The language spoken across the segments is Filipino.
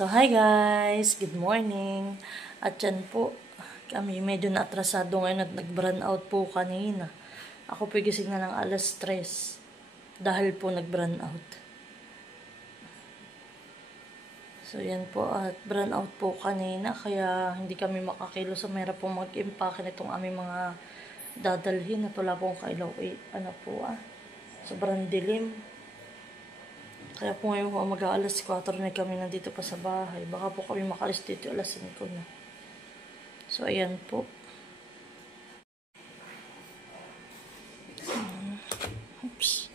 So, hi guys! Good morning! At yan po, kami medyo naatrasado ngayon at nag-burn out po kanina. Ako po gising na ng alas 3 dahil po nag-burn out. So, yan po at burn out po kanina kaya hindi kami makakilo. So, mayroon po mag-impake nitong aming mga dadalhin at wala pong kailaw. Sobrang dilim. Kaya po ngayon po mag-aalas 4 na kami nandito pa sa bahay. Baka po kami makalis dito alas 5 na. So, ayan po. Oops.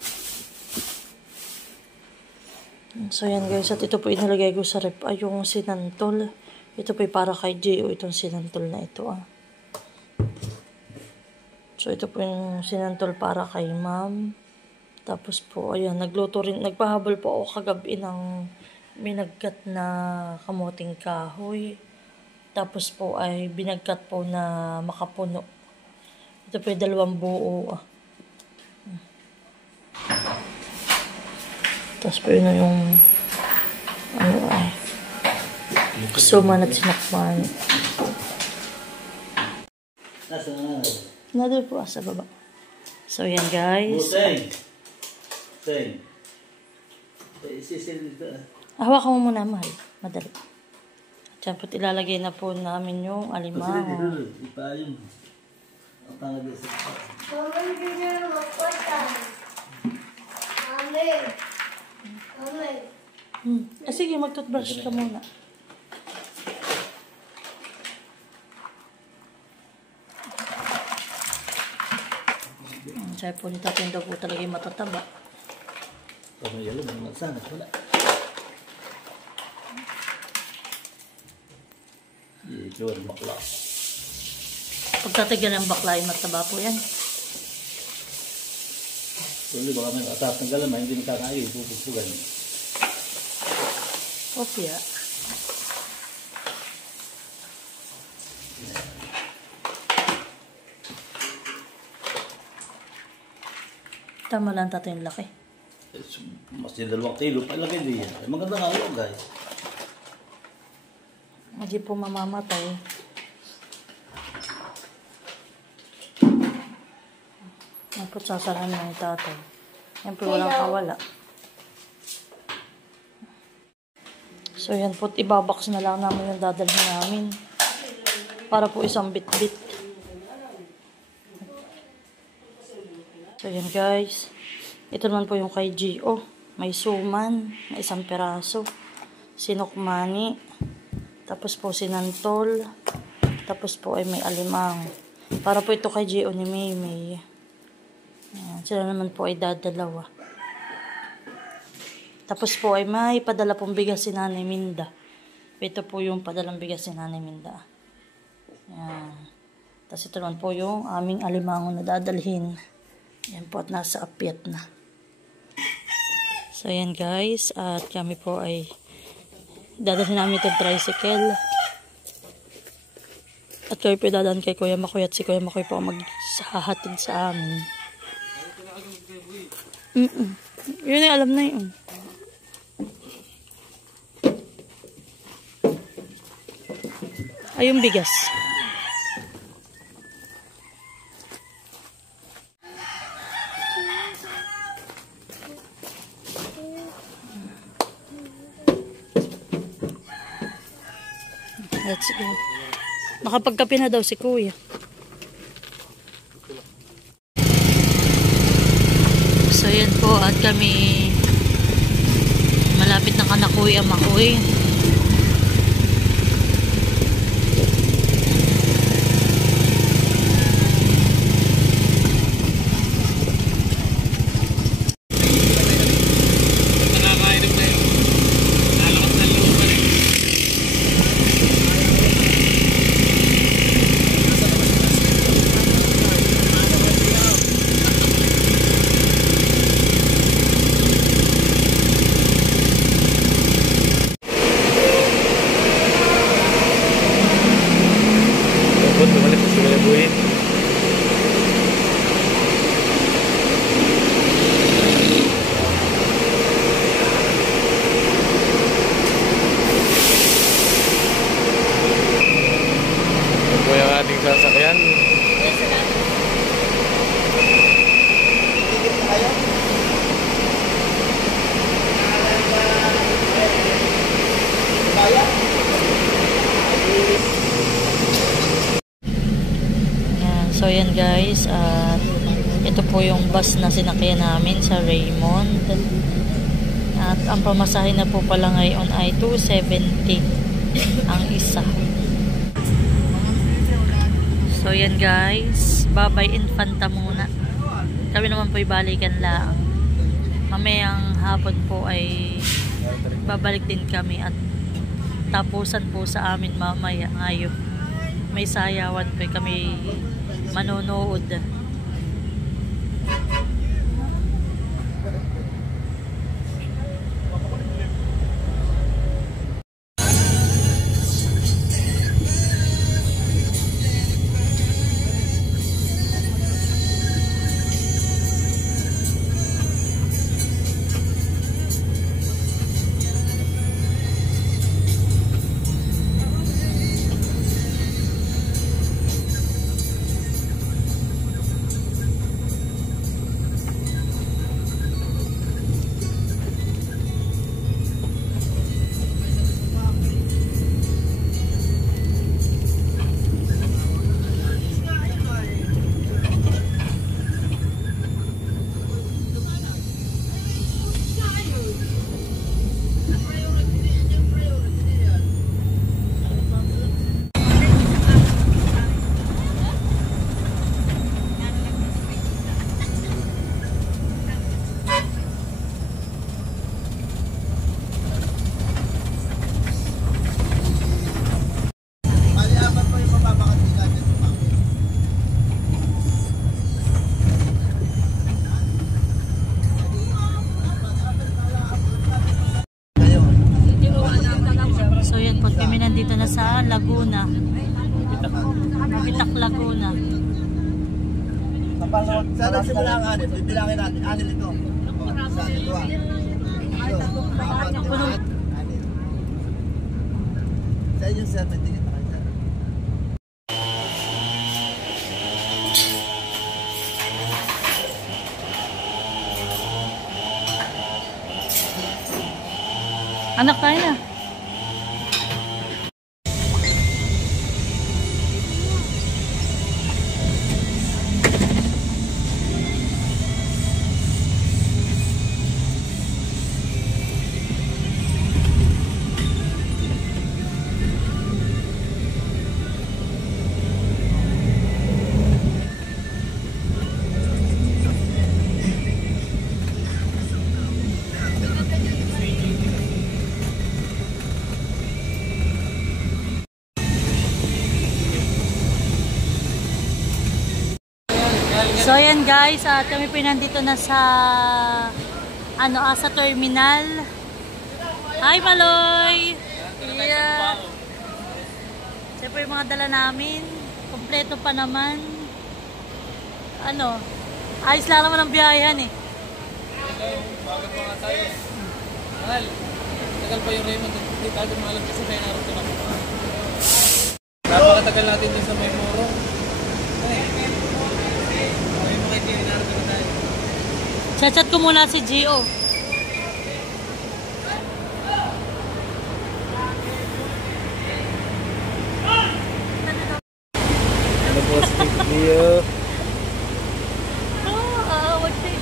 So, ayan guys. At ito po inalagay ko sa rep. Ay, yung sinantol. Ito po para kay Gio. Itong sinantol na ito. So, ito po yung sinantol para kay ma'am. Tapos po, ayan, nagluto rin, nagpahabol po ako kagabi ng binagkat na kamuting kahoy. Tapos po ay binagkat po na makapuno. Ito po yung 2 buo. Tapos po yun yung suman at sinakman. Nado po sa baba. So, yan guys. Hawakan mo muna, mahal. Madali. At yan po, ilalagay na po namin yung alimango. Sige, mag-toothbrush ka muna. Sabi po ni Tatay daw po talaga yung matataba. May yelo, may magsangat, wala. Ito ang bakla. Pag tatagyan ng bakla, ay mataba po yan. Tuloy, baka may atap ng galamay, hindi nakakayo, pupugpugan. Opya. Tama lang Tatay yung laki. Mas yung 2 kilo, palagay din yan. Maganda nga ulo, guys. Hindi po mamamatay. Yan po sasalan ng Tatay. Yan po walang kawala. So yan po, ibabox na lang namin yung dadalhin namin. Para po isang bit-bit. So yan guys. Ito naman po yung kay Gio. May suman na 1 peraso. Sinukmani. Tapos po sinantol. Tapos po ay may alimang. Para po ito kay Gio ni Maymay. Ayan, sila naman po ay dadalawa. Tapos po ay may padala pong bigas si Nanay Minda. Ito po yung padalang bigas si Nanay Minda. Ayan. Tapos ito naman po yung aming alimango na dadalhin. Ayan po at nasa apiat na. So, ayan guys. At kami po ay dadalhin namin itong tricycle. At kami po dadaan kay Kuya Makoy at si Kuya Makoy po maghahatid sa amin. Yun ay alam na yun. Ay, yung bigas. Let's go. Nakapagkape na daw si Kuya. So, yan po. At kami malapit na kana Kuya Makoy. guys, at ito po yung bus na sinakyan namin sa Raymond. At ang pamasahe na po pala ngayon ay 270 ang isa. So yan guys, babay Infanta muna. Kami naman po ibalikan lang. Mamayang hapon po ay babalik din kami at tapusan po sa amin mamaya ngayon. May sayawan pa kami manonood. So yan po, kami nandito na sa Laguna. Mabitak Laguna. Saan nagsimula ang anit? Bibilangin natin. Anit ito. Saan ito? Sa inyo 70. Anak tayo na. So ayan guys, at kami po nandito na sa sa terminal. Hi Maloy! Yeah. Siya po yung mga dala namin. Kompleto pa naman. Ayos lang naman ang biyahan eh. Bakit pa nga tayo? Mahal. Tagal pa yung Raymond. Hindi tayo malam kasi may naroon na. Napakatagal natin din sa may Moro. Chat ko muna si Gio. Ano po si Gio? Wag siya.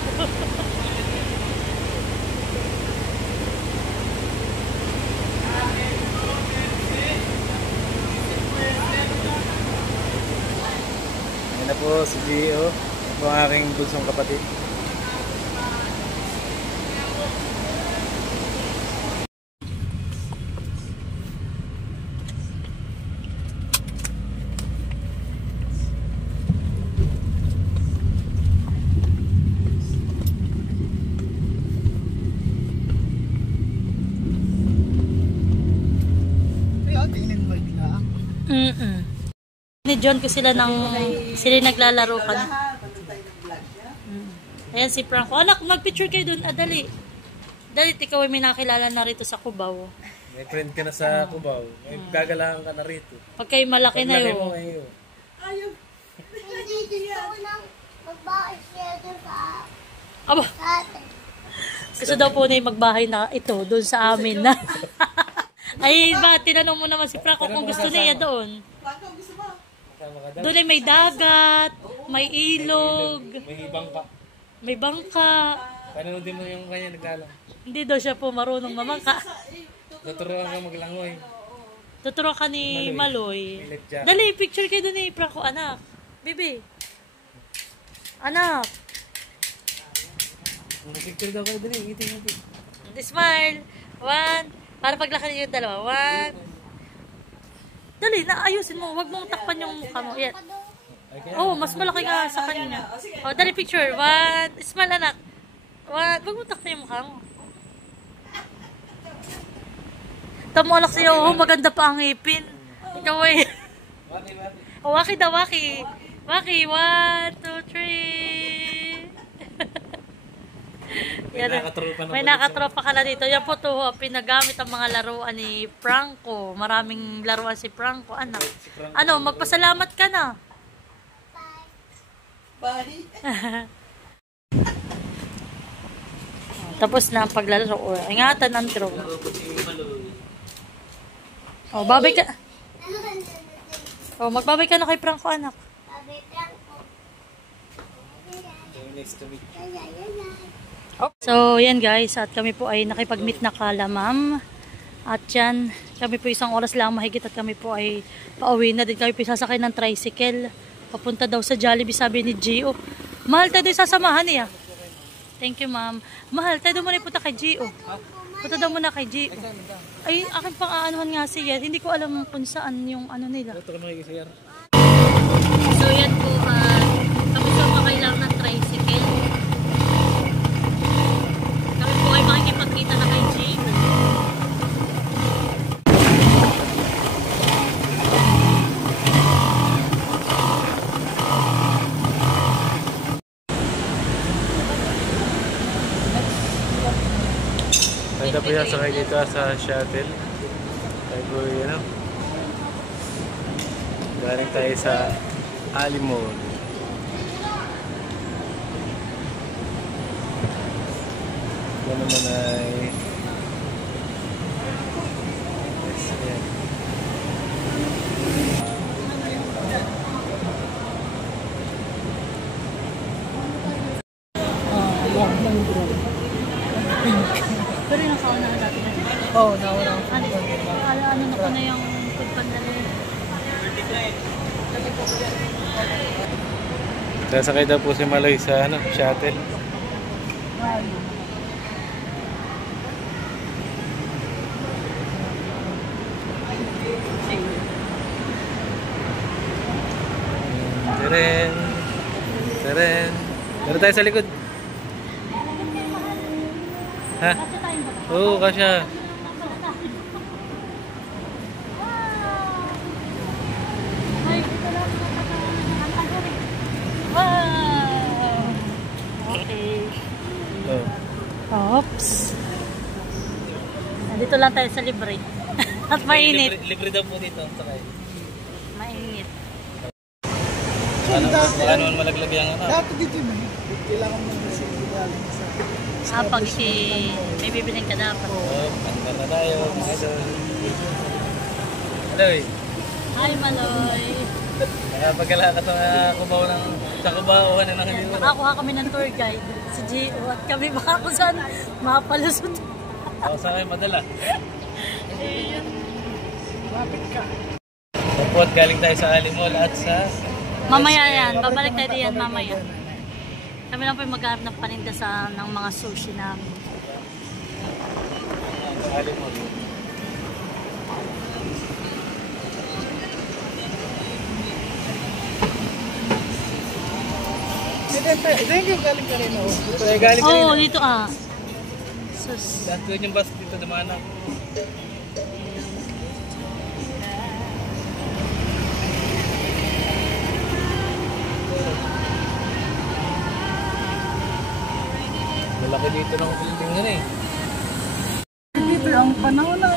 Ano po si Gio? Ito ang aking bunsong kapatid. Ni John ko sila naglalaro ka. Ayan si Franco. Anak, mag-picture kayo dun. Dali. Dali, ikaw ay may nakilala na rito sa Cubao. May friend ka na sa Cubao. May gagalahan ka na rito. Pag kayo malaki na yun. Ayaw. Hindi ko nang magbahay siya doon sa Aba. Gusto daw po na yung magbahay na ito doon sa amin na. Ay ba, tinanong mo naman si Franco kung gusto niya doon. Franco, gusto mo? Doon ay may dagat, may ilog, May bangka. may bangka. Panood din mo yung kanya naglalang. Hindi daw siya po marunong mamangka. Tuturuan ka maglangoy. Tuturo ka ni Maloy. Pilit siya. Dali, picture kayo doon ni Franco, anak. Bibi. Anak. Picture daw kayo dali. Iting. Smile. 1. Para paglakad niyo yung dalawa. 1. Dali, naayusin mo. Huwag mong takpan yung mukha mo. Yan. Oh, mas malaki nga sa kanya. Oh, dali, picture. 1. Smile, anak. 1. Huwag mong takpan yung mukha mo. Tamo alak sa'yo, oh, maganda pa ang ngipin. Ikaw eh. Oh, waki daw, waki. Waki, 1, 2, 3. May nakatropa ka na dito. Yan po to, pinagamit ang mga laruan ni Franco. Maraming laruan si Franco, anak. Ano, magpasalamat ka na. Bye. Tapos na ang paglalaro. Ingatan ang throw. Oh, babay ka. Oh, magbabay ka na kay Franco, anak. So, yan guys. At kami po ay nakipag-meet na kala, ma'am. At yan, kami po isang oras lang mahigit at kami po ay pauwi na din. Kami po sasakay ng tricycle. Papunta daw sa Jollibee, sabi ni Gio. Mahal tayo doon sasamahan niya. Thank you, ma'am. Mahal tayo doon muna punta kay Gio. Punta daw muna kay Gio. Ay, akin pang aanuhan nga siya. Hindi ko alam kung saan yung ano nila. Ito ka makikisayar. So yan po, kami sa makailang ng tricycle. Kami po ay makikipagkita na kay Gio. Ganda po yan sakay dito sa shuttle. Tayo po yun. Galing tayo sa Alimol. Yan naman ay yes, yan. Pero yung nakaunahan natin na siya. Oo, nawala ko. Ano na ko na yung pagpandali. Sasakay daw po si Maloy sa shuttle. Teren. Teren. Meron tayo sa likod. Ha? Oo, kasya. Wow! Okay. Oh. Oops. Nandito lang tayo sa libre. At mainit. Libre daw po dito. Sakay. Mainit. Baka naman malaglag yung ano. Dati dito yun. Kailangan mo na siya galing sa... Pag may bibiling ka dapat. Oh, panda na tayo. Mga idol. Hello. Hi, Maloy. Nakapagkala ka sa Cubao ng... Sa Cubao na nang hindi mo. Nakakuha kami ng tour guide. Si Gio at kami baka kung saan mapalusot. Ako sa akin madala. Lapit ka. Tapos galing tayo sa Alimol at sa... Mamaya yan. Babalik tayo diyan mamaya. Kami lang po yung maghanap ng paninda ng mga sushi namin. Sa Alimol. Ito yung galing ka rin ako. Galing Oo, dito ah. Sus. Lahat ko yung bus dito naman ako. Malaki dito ng building na eh. Dito ang panahon na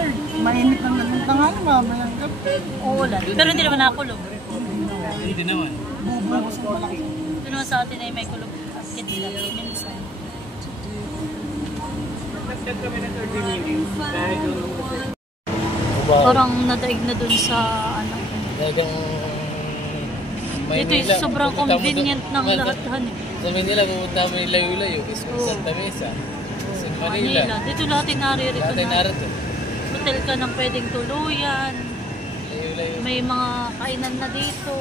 mainit ang tanghali, mamayang gabi. Uulan. Pero hindi naman nakakulog. Hindi naman. Bubungos ang malaki. Ito naman sa atin ay may kulog. Kit lang. Minsan. Nagdag kami ng 30 minutes. Dahil doon Parang nadaig na dun sa ano. Talagang Dito sobrang convenient ng lahat. Sa Manila, pupunta mo yung layo-layo. Santa Mesa. Sa Manila. Dito lahat naririto Lahat ay na. narito. Hotel ka ng pwedeng tuluyan. Layo-layo. May mga kainan na dito.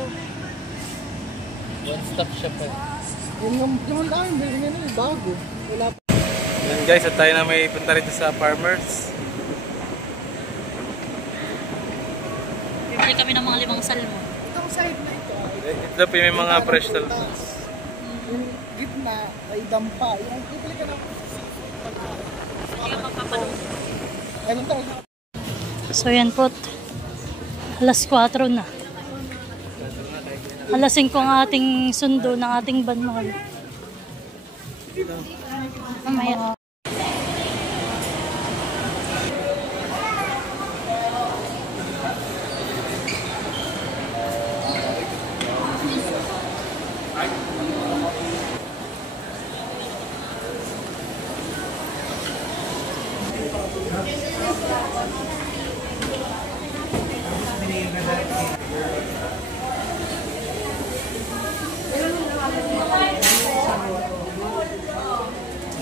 One-stop shop pa. Yung lang, bilhin na bago. Wala pa. Yan guys, at tayo na may punta rito sa Farmers. Bibili kami ng mga 5 salmon. Itong side na ito. Ito po yung may mga fresh na. Yung gitna ay dampa. Yung bibili ka ng Hindi ka magpapanood. Ayun to. So yan po. Alas 4 na. Alas 5 ang ating sundo ng ating banmahal. Mamaya.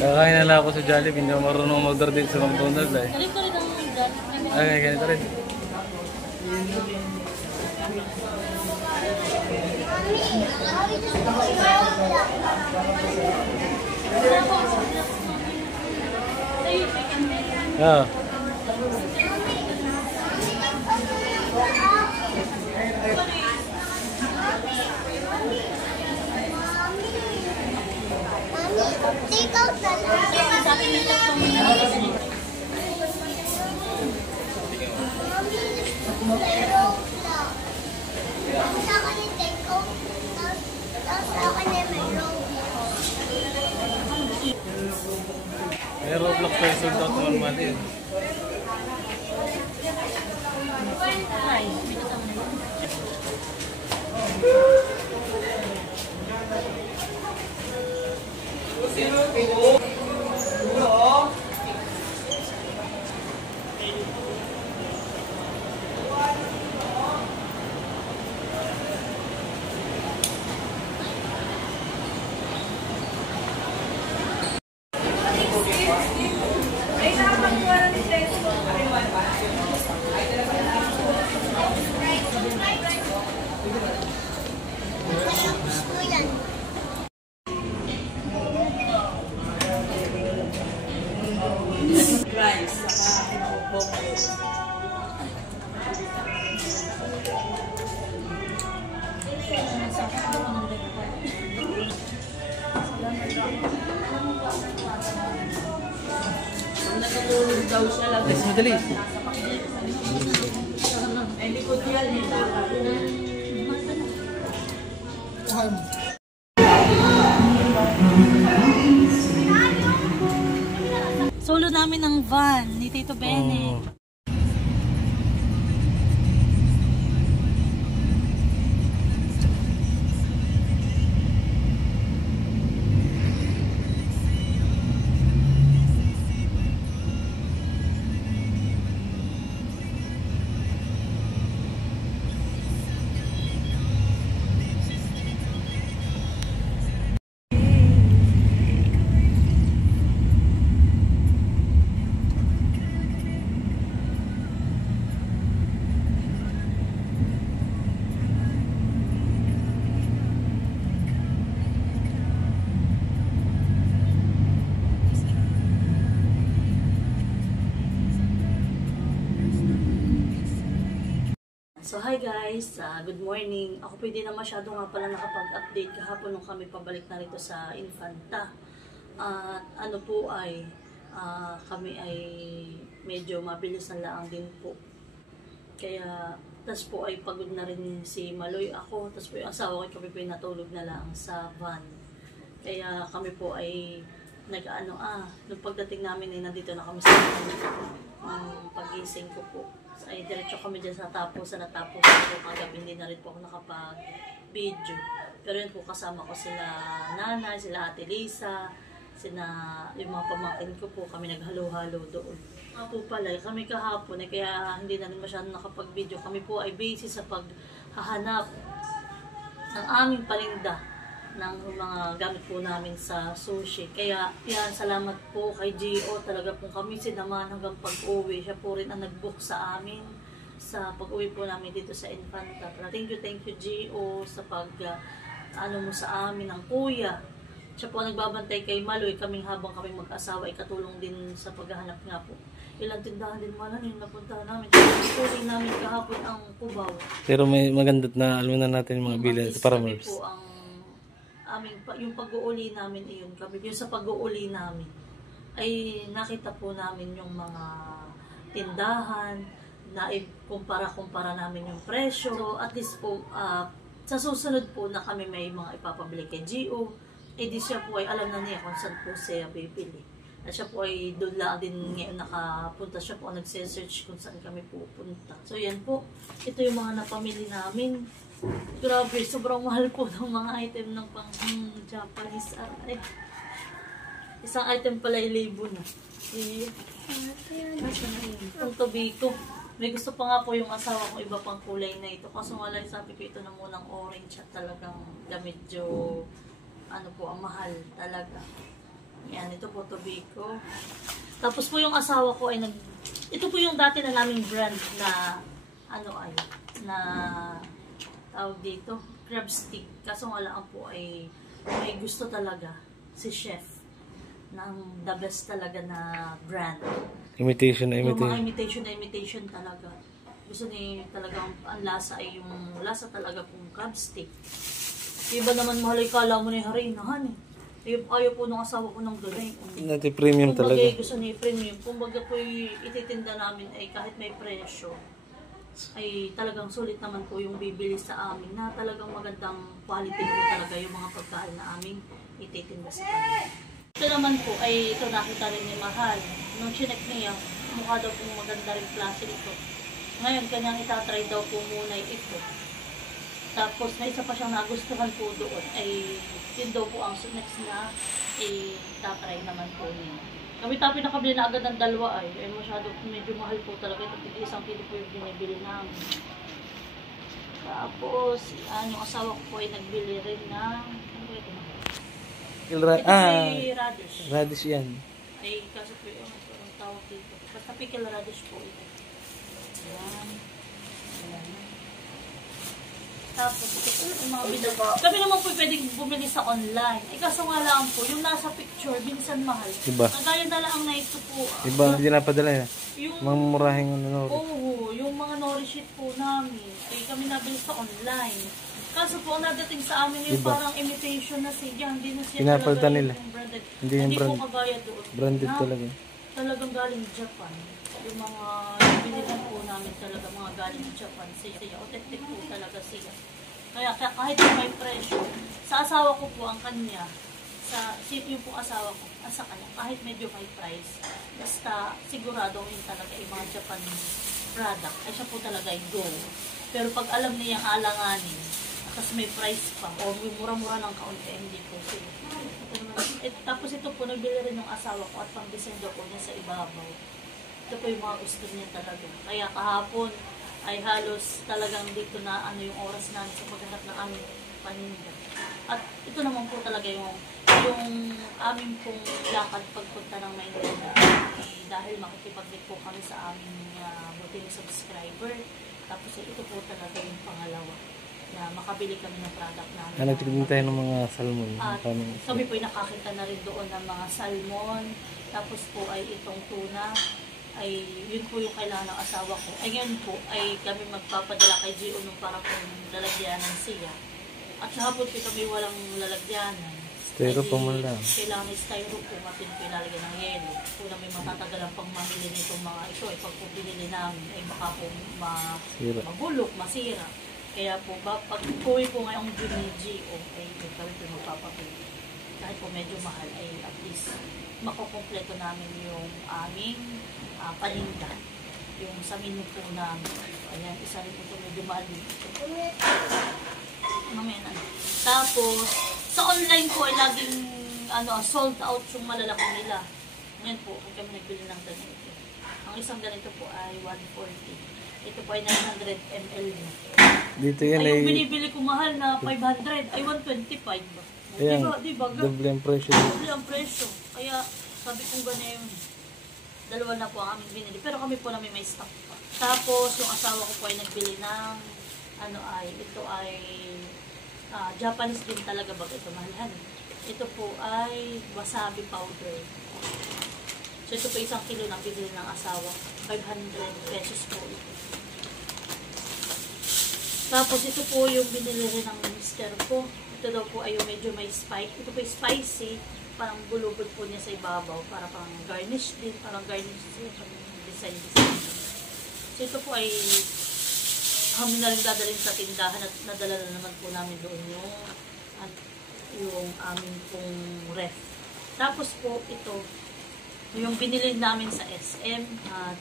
Kakain na lang ako sa Jollibee. Hindi ako marunong mag-order dito sa McDonald's eh. Ganito rin ang dyan. Okay, ganito rin. Ah. Take out the May Roblox pero sold out naman mali eh. Yes, madali. Solo namin ang van ni Tito Bene. So hi guys, good morning. Ako po hindi na masyado nga pala nakapag-update kahapon nung kami pabalik na rito sa Infanta. At ano po ay kami ay medyo mabilis na lang din po. Kaya tas po ay pagod na rin si Maloy ako, tas po yung asawa ko kami po ay natulog na lang sa van. Kaya kami po ay nung pagdating namin ay nandito na kami sa pagising ko po. Ay diretso kami dyan sa natapos ko kagabi, hindi na rin po ako nakapag-video. Pero yun po, kasama ko sila nanay, sila Ate Lisa, yung mga pamangkin ko po, kami naghalo-halo doon. Po pala, kami kahapon kaya hindi na rin masyadong nakapag-video. Kami po ay busy sa paghahanap ng aming paninda ng mga gamit po namin sa sushi. Kaya yan, salamat po kay Gio. Talaga po kami sinamahan hanggang pag-uwi. Siya po rin ang nag-book sa amin sa pag-uwi po namin dito sa Infanta. Thank you Gio sa ano mo sa amin ng kuya. Siya po ang nagbabantay kay Maloy. Kaming habang kaming mag-asawa ay katulong din sa paghahanap nga po. Ilang tindahan din man yung napuntahan namin. Tuloy namin kahapon ang Cubao. Pero may maganda na alam na natin yung mga bilan para Mars. Po ang aming yung pag-uuli namin iyon kami yung sa pag-uuli namin ay nakita po namin yung mga tindahan na kumpara namin yung presyo at least po sa susunod po na kami may mga ipapabili kay Gio di siya po ay alam na niya kung saan po siya bibili at siya po ay doon lang din ngayon nakapunta siya po nagse-search kung saan kami pupunta so yan po ito yung mga napamili namin. Grabe, sobrang mahal po ng mga item ng pang Japanese. Isang item pala ay libo na. Itong tobiko. May gusto pa nga po yung asawa ko iba pang kulay na ito. Kaso wala sabi ko ito na munang orange at talagang medyo ano po, ang mahal talaga. Yan, ito po tobiko. Tapos po yung asawa ko ay ito po yung dati na naming brand na na tawag dito, crab stick. Kaso wala po ay may gusto talaga si chef ng the best talaga na brand. Imitation na imitation. Yung mga imitation talaga. Gusto niya talagang ang lasa ay yung lasa talaga pong crab stick. Iba naman mahal ay kala mo na yung harinahan eh. Ayaw po nung asawa ko ng ganay. Natin premium talaga. Gusto niya premium. Kumbaga po ititinda namin ay kahit may presyo. Ay talagang sulit naman po yung bibili sa amin na talagang magandang quality po talaga yung mga pagkain na aming ititinda sa kanila. Ito naman po ay ito nakita rin ni Mahal. Nung chinek niya, mukha daw pong maganda rin klase ito. Ngayon kanyang itatry daw po muna ito. Tapos may isa pa siyang nagustuhan po doon ay yun daw po ang next na itatry naman po niya. Kami tayo nakabili na agad ng dalawa ay masyado medyo mahal po talaga ito. Isang kilo po yung binibili namin. Tapos, yung asawa ko po ay nagbili rin ng ito ay radish. Radish yan. Ay, kaso po yung tawag dito. Basta pickle radish po ito. Ayan. Ayan. Tapos, ito yung mga bilang. Kami naman po pwedeng bumili sa online. Ay, kaso nga lang po, yung nasa picture, minsan mahal. Iba. Kagaya na lang na ito po. Iba, hindi napadala yan. Yung mga murahing Oo, yung mga nori sheet po namin. Ay, kami nabili sa online. Kaso po, ang nadating sa amin yung iba. Parang imitation na siya. Hindi na siya pinapalitan nila. Yung branded. Hindi yung brand. Po kagaya doon. Branded na, talaga. Talagang galing Japan. Yung mga binili po namin talaga mga galing Japan. Siya, authentic po talaga siya. Kaya kahit may presyo, sa asawa ko po ang kanya, yung po asawa ko, sa kanya, kahit medyo high price, basta sigurado yun talaga yung mga Japan product, ay siya po talaga yung go. Pero pag alam niya yung alanganin, tapos may price pa, o may mura-mura ng kaunti, hindi po siya. Tapos ito po, nagbili rin ng asawa ko at pang-design daw po niya sa ibabaw. Ito po yung mga gusto niya talaga. Kaya kahapon, ay halos talagang dito na yung oras namin sa paghanap ng aming paninda. At ito naman po talaga yung aming pong lakad pagpunta ng Maynila. Dahil makikipag-meet po kami sa aming buting subscriber. Tapos ito po talaga yung pangalawa na makabili kami ng product namin. Nagtignan tayo ng mga salmon. Kami po ay nakakita na rin doon ng mga salmon. Tapos po ay itong tuna. Ay yun po yung kailangan ng asawa ko. Ay ngayon po ay kami magpapadala kay Gio nung para kung lalagyanan siya. At sa hapon po kami walang lalagyanan. Styro po mo lang. Kailangan may styro po natin po ilalagyan ng yelo. Kung na may matatagalan pang mamili nitong mga ito ay pag po binili namin ay baka po magulok, masira. Kaya po pag uwi po ngayong June ni Gio ay kami po magpapabili. Kahit po medyo mahal ay at least makukompleto namin yung aming paninda. Yung sa menu po namin. Ayan, isa rin po ito medyo mahal dito. Mamaya na. Tapos, sa online po ay laging sold out yung malalaki nila. Ngayon po, kung kami nagbili ng ganito. Ang isang ganito po ay 140. Ito po ay 900 ml na. Dito yan Ay, yung ay binibili ko mahal na 500 ay 125 ba? ayan, Diba? doble ang presyo. Doble ang presyo. Kaya sabi kong ganyan, dalawa na po ang aming binili. Pero kami po namin may stock pa. Tapos yung asawa ko po ay nagbili ng ito ay Japanese din talaga ba ito mahal. Ito po ay wasabi powder. So ito po 1 kilo na binili ng asawa. 500 pesos po ito. Tapos ito po yung binili rin ng mister ko. Ito daw po ay yung medyo may spike. Ito po ay spicy. Parang bulubot po niya sa ibabaw. Para pang garnish din. Parang garnish din. Design. So ito po ay kami na rin dadalhin sa tindahan at nadala na naman po namin doon yung aming pong ref. Tapos po ito, yung binili namin sa SM at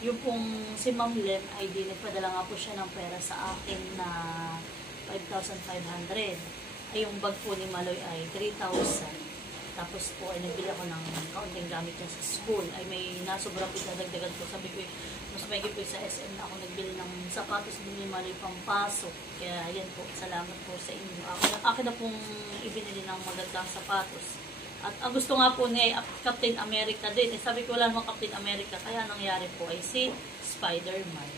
yung pong si Ma'am Lem ay nagpadala nga po siya ng pera sa akin na 5,500. Ay yung bag po ni Maloy ay 3,000. Tapos po ay nagbili ako ng kaunting gamit niya sa school. Ay may nasobrang pinadagdagan ko. Sabi ko, mas may po sa SM na ako nagbili ng sapatos din ni Maloy pampasok. Kaya yan po, salamat po sa inyo. Akin na pong ibinili ng magandang sapatos. At ang gusto nga po niya ay Captain America din. Sabi ko wala namang Captain America. Kaya nangyari po ay si Spider-Man.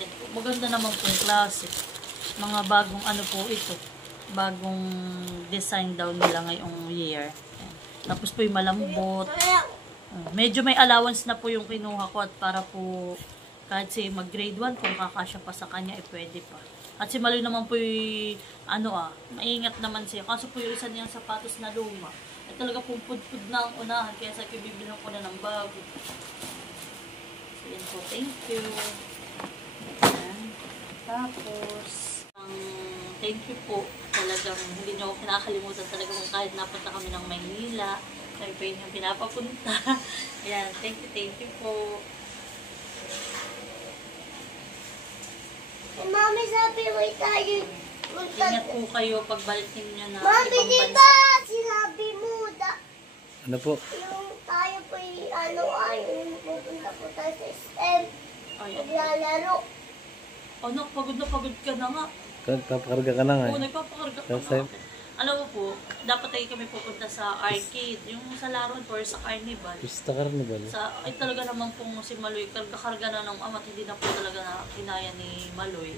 Yan po. Maganda naman pong klase. Mga bagong po ito. Bagong design daw nila ngayong year. Yan. Tapos po yung malambot. Medyo may allowance na po yung kinuha ko. At para po kahit si mag-grade 1 kung kakasya pa sa kanya, pwede pa. At si Maloy naman po yung maingat naman siya. Kaso po yung isa niyang sapatos na luma. Ay talaga pong pud-pud na ang unahan. Kaya sa bibilhan ko na ng bago. So yun po, thank you. Ayan. Tapos, thank you po. Talagang hindi niyo ako kinakalimutan talaga kung kahit napunta kami ng Maynila. Kayo pa yun yung pinapapunta. Ayan, thank you po. Mami, sabi mo tayo. Ingat po kayo pagbalik ninyo na Mami, ibang di bansa. ba sinabi mo Ano po? yung tayo po yung pupunta po tayo sa SM. Ayan. Naglalaro. Anak, pagod na pagod ka na nga. Papakarga ka na nga. Oo, nagpapakarga ka Kasi- na. Alam mo po, dapat tayo kami pupunta sa arcade. Yung sa laron or sa carnival. Pista Carnival. Ay talaga naman pong si Maloy, karga-karga na ng ama, hindi na po talaga na kinaya ni Maloy.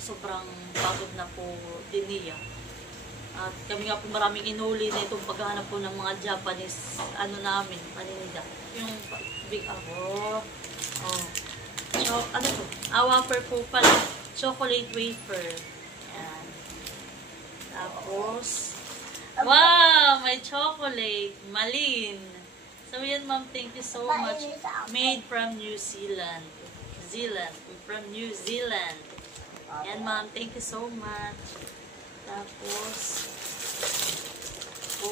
Sa sobrang pagod na po din niya. At kami nga po maraming inuli na itong paghahanap po ng mga Japanese, namin, paninda. Yung big ako. So, to? Wafer po pala. Chocolate wafer. Ayan. Tapos, wow! May chocolate. Malin. So, yan ma'am, thank you so much. Made from New Zealand. From New Zealand. Yan ma'am, thank you so much. Tapos,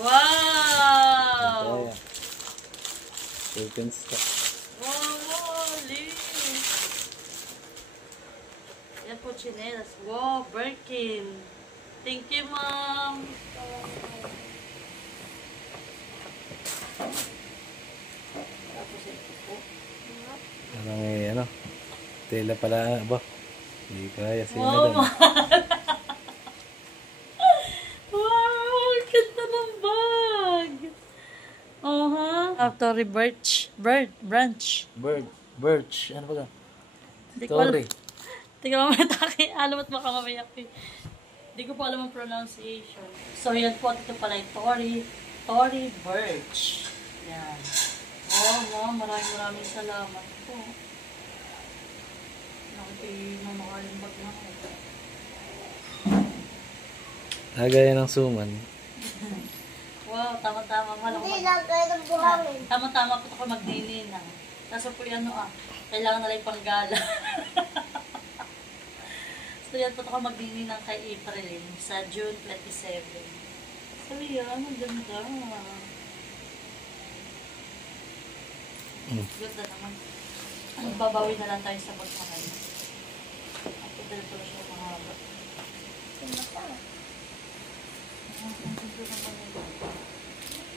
wow! Open stock. Wow, Lin! Yan po, chinelas. Wow, Birkin. Thank you, ma'am. Tapos ito po. Tela pala ba? Hindi kaya sila Wow, doon. wow, ganda ng bag. Tory Birch. Branch. Birch. Ano ba ka? Hindi ko alam. Tory. Hindi ko mamataki. Alam at baka mamaya ko. Hindi ko po alam ang pronunciation. So, yan po. Ito pala yung Tory Birch. Yan. Oh, ma'am. Maraming salamat po. Nakikimamakalimbat na ako. Nagaya ng suman. Wow, tama-tama. Hindi lang kayo ng buhangin. Tama-tama po ako magnininang. Kaso po yan, kailangan na lang panggala. So yan po ako magnininang kay April sa June 27. So yan, ang ganda. Ganda naman. Babawi na lang tayo sa magmahal. Ako dahil pala siya mahaba.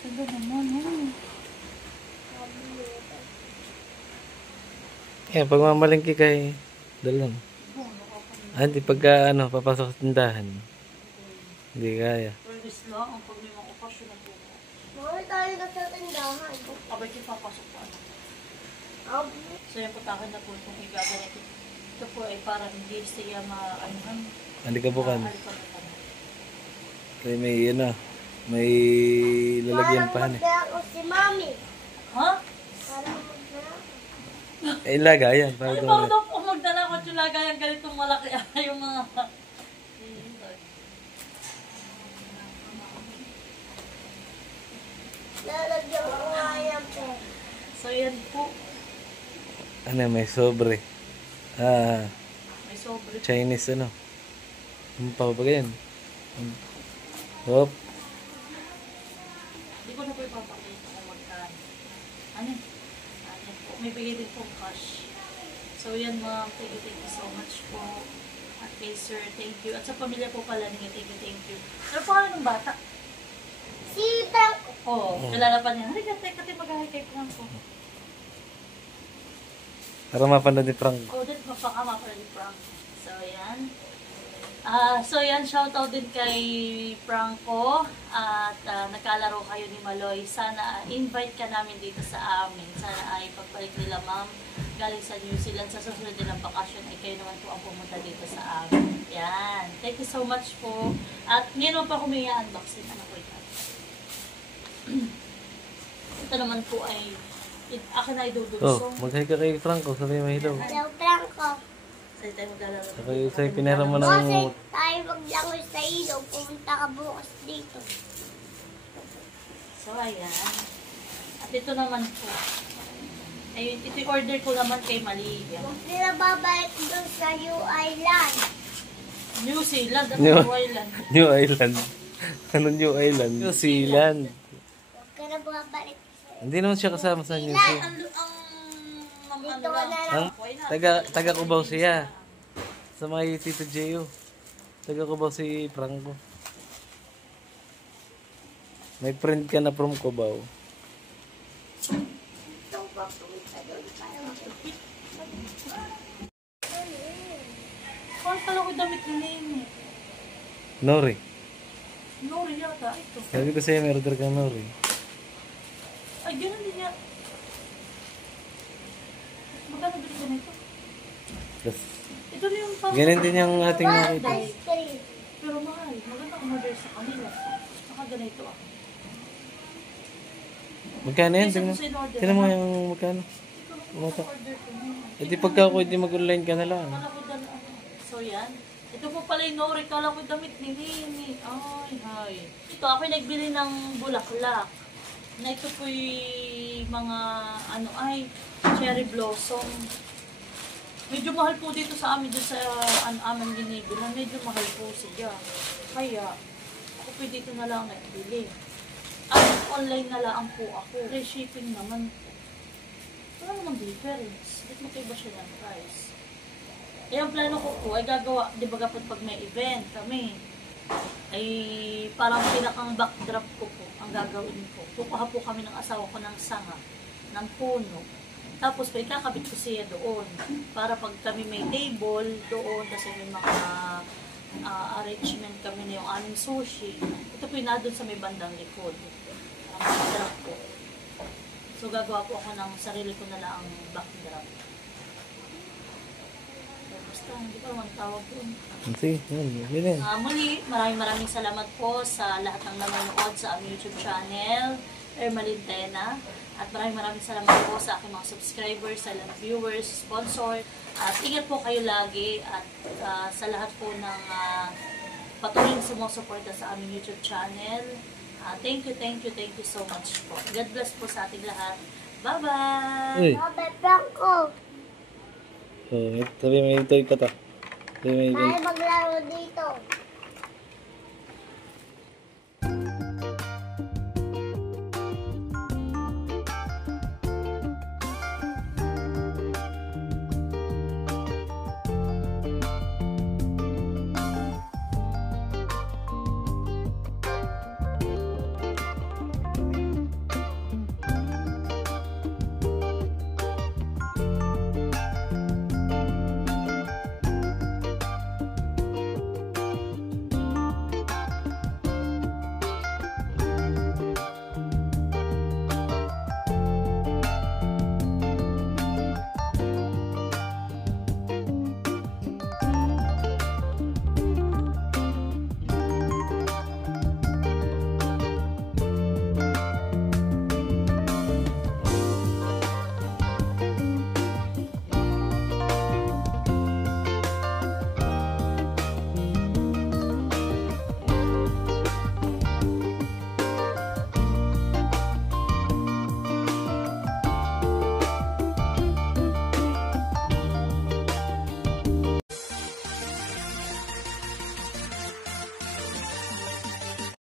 Ganda naman. Pag mamalingki kay Dalang. Hindi pagka ano, papasok sa tindahan. Hindi kaya. Pwedis lang ang pag may mga okasyon na po. Mahal tayo na sa tindahan. Abay kayo papasok po ano. Abo. So yan po takin na po itong igaganit. Ito po ay para hindi siya ma-anuhan. Halikabukan. Halikabukan. Kasi may ano, may lalagyan pa Parang magdala ko si Mami. Ha? Parang magdala ko. Eh, lagayan. Ay, Para baka doon. daw po magdala ko tsulaga yung ganitong malaki. Yung mga... Lalagyan ko nga yan, pe. So yan po. Ano, may sobre. Ah, May sobre. Chinese ano. Ano pa ba yan? Hop. Hindi ko na po ipapakita kung magkano. Ano? Ano po. May bigay din pong cash. So yan ma'am. Thank you so much po. At kay sir, thank you. At sa pamilya po pala niya, thank you. Ano po ng bata? Si Franco. Oo. Kilala pa niya. Halika, teka, mag-ahay kay Franco. Para mapanood ni Frank. Oh, din mapakama pa ni Franco. So yan. So yan, shoutout din kay Franco. At nagkalaro kayo ni Maloy. Sana invite ka namin dito sa amin. Sana ay pagbalik nila ma'am galing sa New Zealand sa susunod nilang bakasyon ay kayo naman po ang pumunta dito sa amin. Yan. Thank you so much po. At ngayon pa humingi unboxing. Ano po ito? Ito naman po ay akin ay Oh, dudulsong. maghay ka kay Franco. Sabi mo hilaw. Hello, Franco. Sa'yo tayo maglalaro. Sa'yo pinera mo ng... Kasi tayo maglangoy sa ilog. Pumunta ka bukas dito. So, ayan. At ito naman po. Ay, ito yung order ko naman kay Malia. Kung sila babalik doon sa New Island. New Zealand at New- New Island. New Island. Ano New Island? New Zealand. Huwag ka na babalik. Hindi naman siya kasama sa New Zealand. Ang Dito ka na lang. Taga Cubao siya. Sa mga Tito Gio. Taga Cubao si Franco. May friend ka na from Cubao. Ito pa pumunta doon para makipit. Kung pala ko damit ni Nene. Nori. Nori yata. Ito. Sabi ko sa'yo, may order kang Nori. Ay, ganun din yan. Magkano din ganito? Tapos, Ito rin yung pang... ganun din yung ating nakita. Ice cream. Pero mahal. Maganda kung order sa kanila. Baka ganito ah. Magkano yan? Isa ko Tingnan sa in-order. tingnan mo yung magkano. Ito order ko na. E di pagka ako, hindi mag-online ka na lang. Kala ko dala ano. So yan. Ito po pala yung Nori. Kala ko damit ni Nini. Ay, hay. Ito ako nagbili ng bulaklak. Na ito po yung mga ano ay cherry blossom. Medyo mahal po dito sa amin dito sa aming ginigilan. Medyo mahal po siya. Kaya ako po dito na lang nagbili. At online na lang po ako. Free shipping naman po. Wala namang difference. Dito magkaiba siya ng price. Kaya ang plano ko po ay gagawa, di ba kapag pag may event kami, ay parang pinakang backdrop ko po ang gagawin ko. Kukuha po kami ng asawa ko ng sanga, ng puno. Tapos may kakabit ko siya doon. Para pag kami may table doon, kasi may mga arrangement kami na yung aming sushi. Ito po yung doon sa may bandang likod. Ang backdrop ko. So gagawa po ako ng sarili ko na lang ang backdrop. Basta, hindi ko naman tawag doon. Sige, yun. Muli, maraming salamat po sa lahat ng nanonood sa aming YouTube channel, Ermalyn Tena. At maraming salamat po sa aking mga subscribers, sa lahat viewers, sponsor. At ingat po kayo lagi at sa lahat po ng patuloy na sumusuporta sa aming YouTube channel. Thank you so much po. God bless po sa ating lahat. Bye-bye! Uy. Bye, Franco. Oh, sabi may itoy ka ta. Sabi may Tayo maglaro dito.